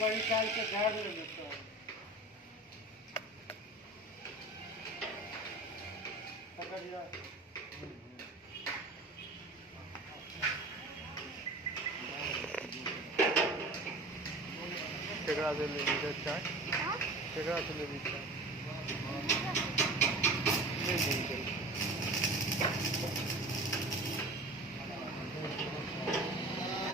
बड़ी चाल के घर ले लेते हैं पकड़िया केकरा से ले लीजिए चाय केकरा से ले लीजिए